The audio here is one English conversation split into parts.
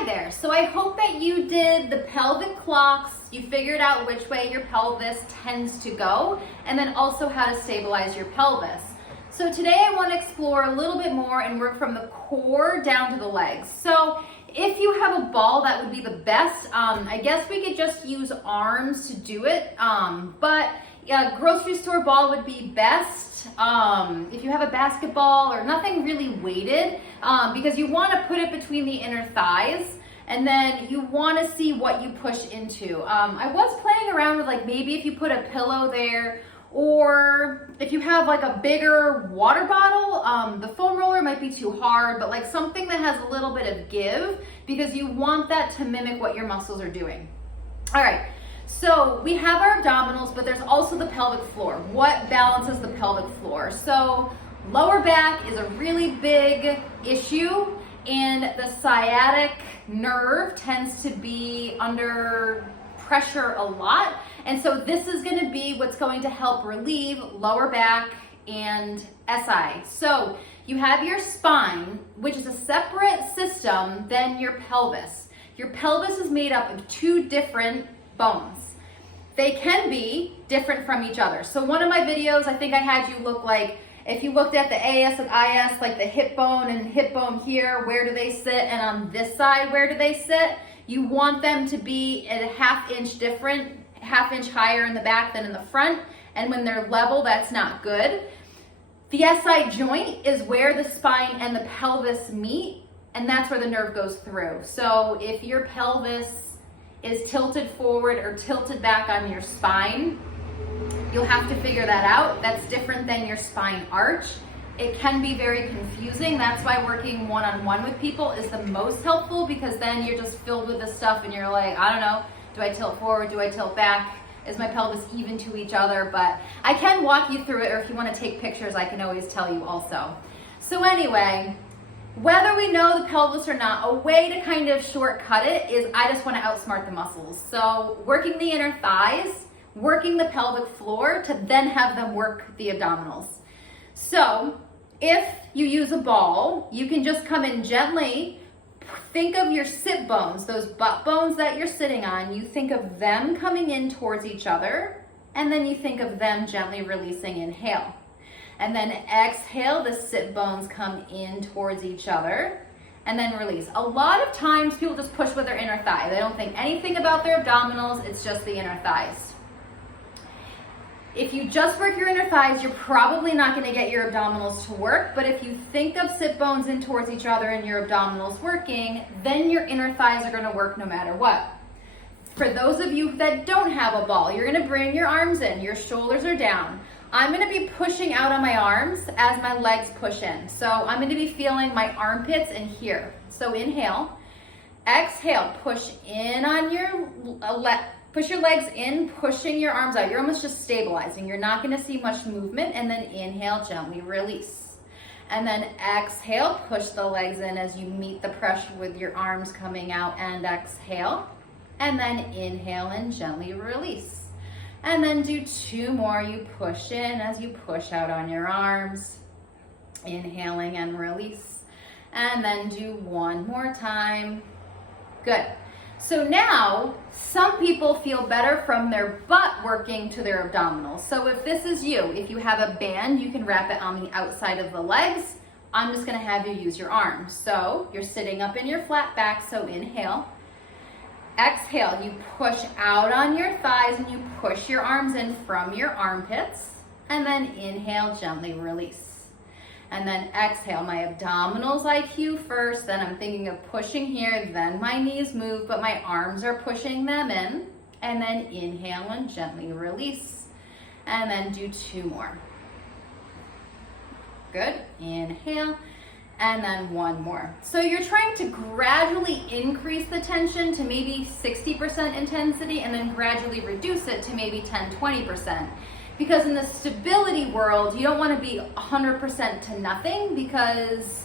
Hi there. So I hope that you did the pelvic clocks, you figured out which way your pelvis tends to go, and then also how to stabilize your pelvis. So today I want to explore a little bit more and work from the core down to the legs. So if you have a ball, that would be the best. I guess we could just use arms to do it, but a grocery store ball would be best. If you have a basketball or nothing really weighted, because you want to put it between the inner thighs, and then you want to see what you push into. I was playing around with like maybe if you put a pillow there, or if you have like a bigger water bottle, the foam roller might be too hard, but like something that has a little bit of give, because you want that to mimic what your muscles are doing. All right. So we have our abdominals, but there's also the pelvic floor. What balances the pelvic floor? So lower back is a really big issue, and the sciatic nerve tends to be under pressure a lot. And so this is going to be what's going to help relieve lower back and SI. So you have your spine, which is a separate system than your pelvis. Your pelvis is made up of two different bones. They can be different from each other. So one of my videos, I think I had you look like, if you looked at the AS and IS, like the hip bone and hip bone here, where do they sit? And on this side, where do they sit? You want them to be at a ½ inch different, ½ inch higher in the back than in the front. And when they're level, that's not good. The SI joint is where the spine and the pelvis meet, and that's where the nerve goes through. So if your pelvis is tilted forward or tilted back on your spine, you'll have to figure that out. That's different than your spine arch. It can be very confusing. That's why working one-on-one with people is the most helpful, because then you're just filled with this stuff and you're like, I don't know, do I tilt forward, do I tilt back? Is my pelvis even to each other? But I can walk you through it, or if you want to take pictures, I can always tell you also. So anyway, whether we know the pelvis or not, a way to kind of shortcut it is I just want to outsmart the muscles. So working the inner thighs, working the pelvic floor to then have them work the abdominals. So if you use a ball, you can just come in gently. Think of your sit bones, those butt bones that you're sitting on. You think of them coming in towards each other, and then you think of them gently releasing. Inhale. And then exhale, the sit bones come in towards each other, and then release. A lot of times people just push with their inner thigh. They don't think anything about their abdominals, it's just the inner thighs. If you just work your inner thighs, you're probably not gonna get your abdominals to work, but if you think of sit bones in towards each other and your abdominals working, then your inner thighs are gonna work no matter what. For those of you that don't have a ball, you're gonna bring your arms in, your shoulders are down. I'm gonna be pushing out on my arms as my legs push in. So I'm gonna be feeling my armpits in here. So inhale, exhale, push in on your push your legs in, pushing your arms out. You're almost just stabilizing. You're not gonna see much movement, and then inhale, gently release. And then exhale, push the legs in as you meet the pressure with your arms coming out, and exhale. And then inhale and gently release. And then do two more. You push in as you push out on your arms, inhaling and release. And then do one more time. Good. So now, some people feel better from their butt working to their abdominals. So if this is you, if you have a band, you can wrap it on the outside of the legs. I'm just gonna have you use your arms. So you're sitting up in your flat back, so inhale. Exhale, you push out on your thighs and you push your arms in from your armpits, and then inhale, gently release. And then exhale, my abdominals I cue first, then I'm thinking of pushing here, then my knees move, but my arms are pushing them in, and then inhale and gently release. And then do two more. Good, inhale. And then one more. So you're trying to gradually increase the tension to maybe 60% intensity, and then gradually reduce it to maybe 10-20%. Because in the stability world, you don't want to be 100% to nothing, because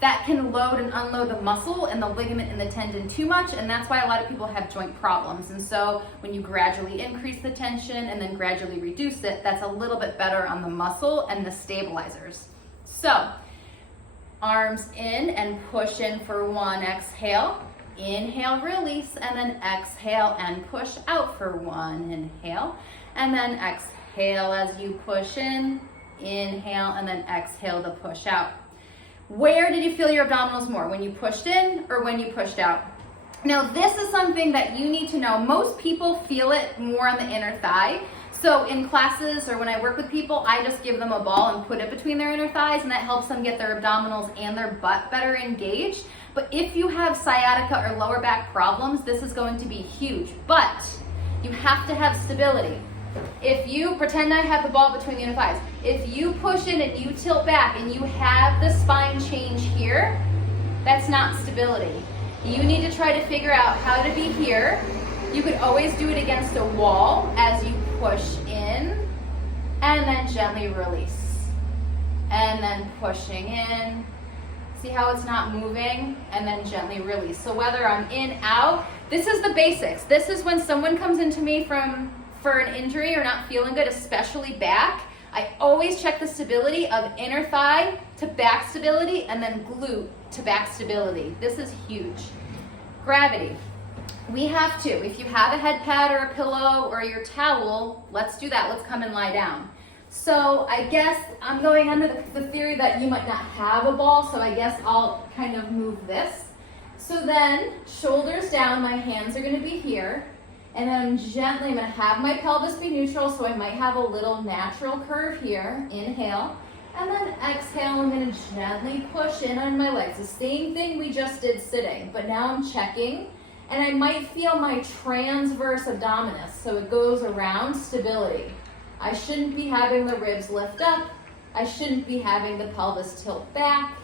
that can load and unload the muscle and the ligament and the tendon too much, and that's why a lot of people have joint problems. And so when you gradually increase the tension and then gradually reduce it, that's a little bit better on the muscle and the stabilizers. So arms in and push in for one, exhale. inhale, release, and then exhale and push out for 1. Inhale, and then exhale as you push in. Inhale, and then exhale to push out. Where did you feel your abdominals more? When you pushed in or when you pushed out? Now, this is something that you need to know. Most people feel it more on the inner thigh. So in classes or when I work with people, I just give them a ball and put it between their inner thighs, and that helps them get their abdominals and their butt better engaged. But if you have sciatica or lower back problems, this is going to be huge. But you have to have stability. If you pretend I have the ball between the inner thighs, if you push in and you tilt back and you have the spine change here, that's not stability. You need to try to figure out how to be here. You could always do it against a wall as you push in and then gently release. And then pushing in. See how it's not moving? And then gently release. So whether I'm in, out, this is the basics. This is when someone comes into me for an injury or not feeling good, especially back. I always check the stability of inner thigh to back stability and then glute to back stability. This is huge. Gravity. We have to. If you have a head pad or a pillow or your towel, let's do that. Let's come and lie down. So I guess I'm going under the theory that you might not have a ball, so I guess I'll kind of move this. So then, shoulders down, my hands are going to be here. And then gently, I'm going to have my pelvis be neutral, so I might have a little natural curve here. Inhale. And then exhale, I'm going to gently push in on my legs. The same thing we just did sitting, but now I'm checking. And I might feel my transverse abdominis, so it goes around stability. I shouldn't be having the ribs lift up. I shouldn't be having the pelvis tilt back.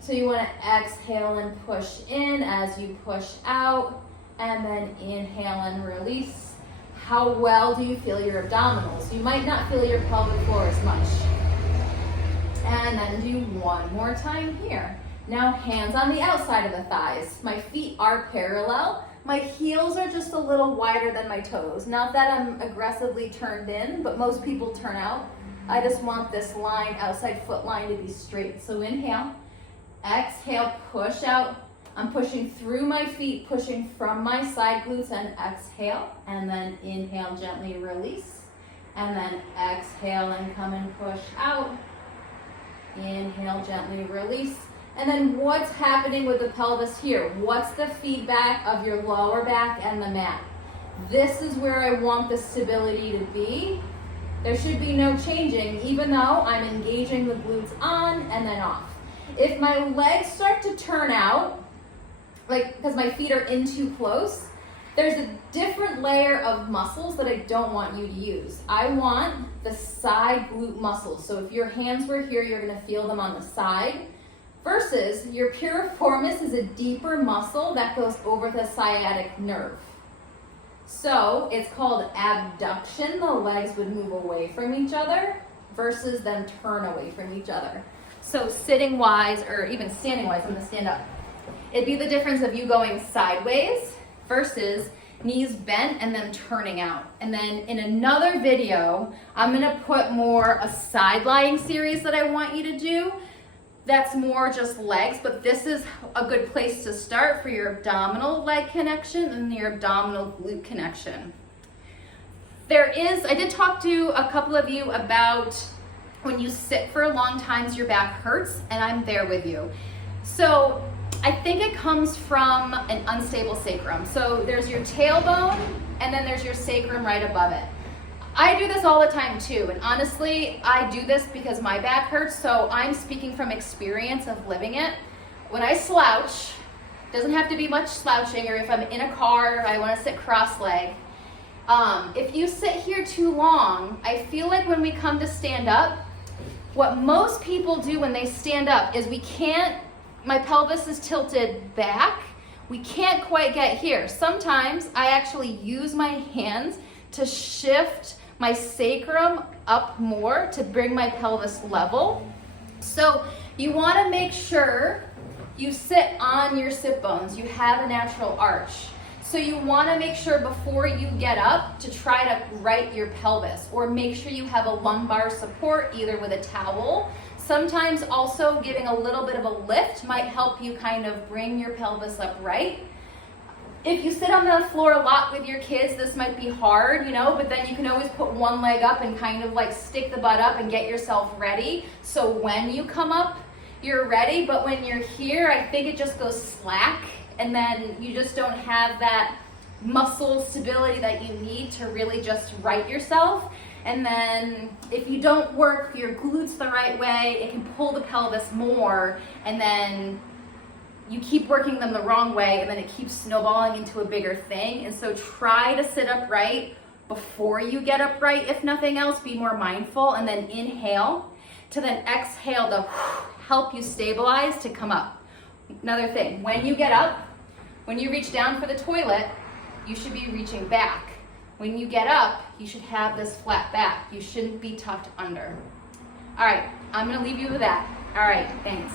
So you want to exhale and push in as you push out. And then inhale and release. How well do you feel your abdominals? You might not feel your pelvic floor as much. And then do one more time here. Now hands on the outside of the thighs. My feet are parallel. My heels are just a little wider than my toes. Not that I'm aggressively turned in, but most people turn out. I just want this line, outside foot line, to be straight. So inhale, exhale, push out. I'm pushing through my feet, pushing from my side glutes, and exhale. And then inhale, gently release. And then exhale and come and push out. Inhale, gently release. And then what's happening with the pelvis here? What's the feedback of your lower back and the mat? This is where I want the stability to be. There should be no changing, even though I'm engaging the glutes on and then off. If my legs start to turn out, like because my feet are in too close, there's a different layer of muscles that I don't want you to use. I want the side glute muscles. So if your hands were here, you're going to feel them on the side. Versus your piriformis is a deeper muscle that goes over the sciatic nerve. So it's called abduction. The legs would move away from each other versus them turn away from each other. So sitting wise or even standing wise, I'm going to stand up. It'd be the difference of you going sideways versus knees bent and then turning out. And then in another video, I'm going to put more a side lying series that I want you to do. That's more just legs, but this is a good place to start for your abdominal leg connection and your abdominal glute connection. I did talk to a couple of you about when you sit for long times, your back hurts, and I'm there with you. So I think it comes from an unstable sacrum. So there's your tailbone, and then there's your sacrum right above it. I do this all the time too, and honestly, I do this because my back hurts, so I'm speaking from experience of living it. When I slouch, doesn't have to be much slouching, or if I'm in a car, I want to sit cross-legged. If you sit here too long, I feel like when we come to stand up, what most people do when they stand up is my pelvis is tilted back, we can't quite get here. Sometimes I actually use my hands to shift my sacrum up more to bring my pelvis level. So you want to make sure you sit on your sit bones. You have a natural arch. So you want to make sure before you get up to try to right your pelvis, or make sure you have a lumbar support either with a towel. Sometimes also giving a little bit of a lift might help you kind of bring your pelvis up right. If you sit on the floor a lot with your kids, this might be hard, but then you can always put one leg up and kind of like stick the butt up and get yourself ready. So when you come up, you're ready, but when you're here, I think it just goes slack, and then you just don't have that muscle stability that you need to really just right yourself. And then if you don't work your glutes the right way, it can pull the pelvis more, and then you keep working them the wrong way, and then it keeps snowballing into a bigger thing. And so try to sit upright before you get upright. If nothing else, be more mindful, and then inhale to then exhale to help you stabilize to come up. Another thing, when you get up, when you reach down for the toilet, you should be reaching back. When you get up, you should have this flat back. You shouldn't be tucked under. All right, I'm gonna leave you with that. All right, thanks.